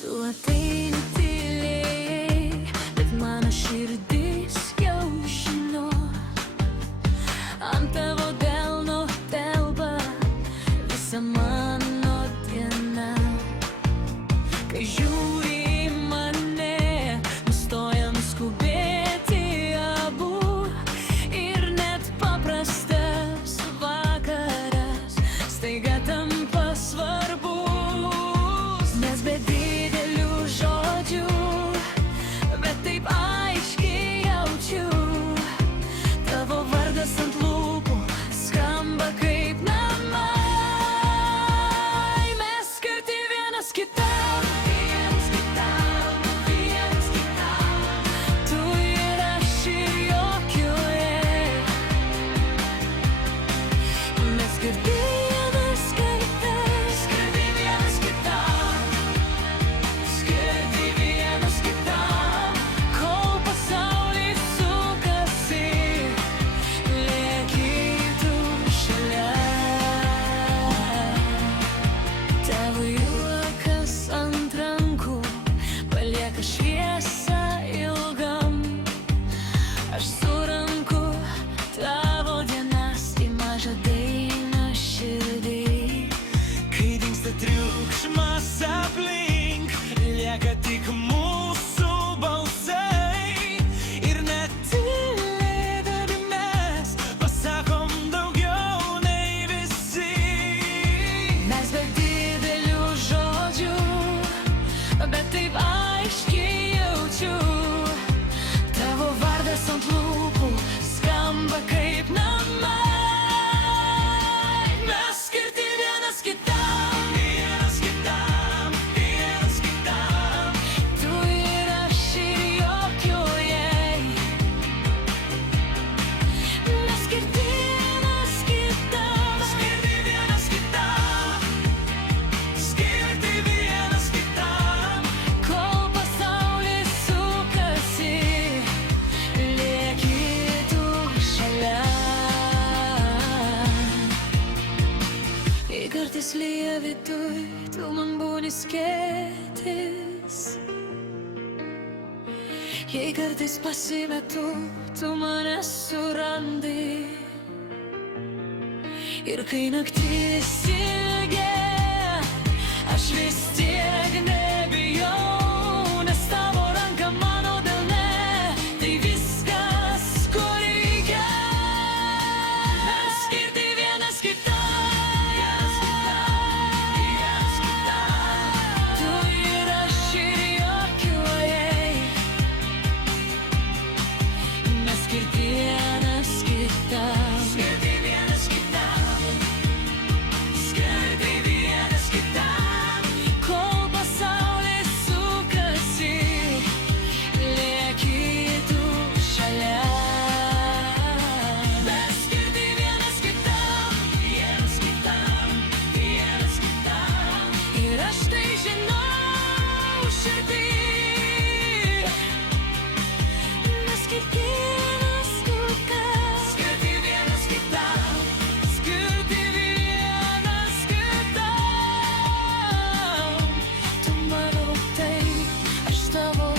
Tu ateini tyliai, bet mano širdis jau žino. Ant tavo delno telpa visa mano diena. Kai žiūri į mane, nustojam skubėti abu. Ir net paprastas vakaras staiga tampa svarbus. Nes be didelių žodžių, bet taip aiškiai jaučiu, tavo vardas ant lūpų skamba kaip namai. Mes skirti vienas kitam, vienas kitam, vienas kitam. Tu ir aš ir jokioje. Mes skirti vienas kitam, skirti vienas kitam, skirti vienas kitam. Kol pasaulis sukasi, lieki tu šalia. Tavo juokas ant rankų palieka šviesą ilgam. Aš suranku tavo dienas į mažą dainą širdį. Kai dingsta triukšmas aplink, lieka tik mūsų balsai. Ir net tylėdami mes pasakom daugiau nei visi. Mes be didelių žodžių, bet taip aiškiai jaučiu, tavo vardas ant lūpų skamba kaip namai. Mes skirti vienas kitam, Vienas kitam, vienas kitam. tu ir aš ir jokioje. Mes skirti vienas kitam, Skirti vienas kitam, skirti vienas kitam. kol pasaulis sukasi, lieki tu šalia. Kai kartais lyja viduj, tu man būni skėtis. Jei kartais pasimetu, tu mane surandi. Ir kai naktis ilgėja, aš vis tiek nebijau, nes tavo ranka mano delne, tai viskas, ko reikia. Mes skirti vienas kitam, Vienas kitam. tu ir aš ir jokioje. Mes skirti vienas kitam. Skirti vienas kitam, skirti vienas kitam. Kol pasaulis sukasi, lieki tu šalia. Mes skirti vienas kitam, vienas kitam, vienas kitam. Ir aš tai žinau širdį. Mes skirti vienas kitam, Skirti vienas kitam, skirti vienas kitam. Tu mano taip, aš tavo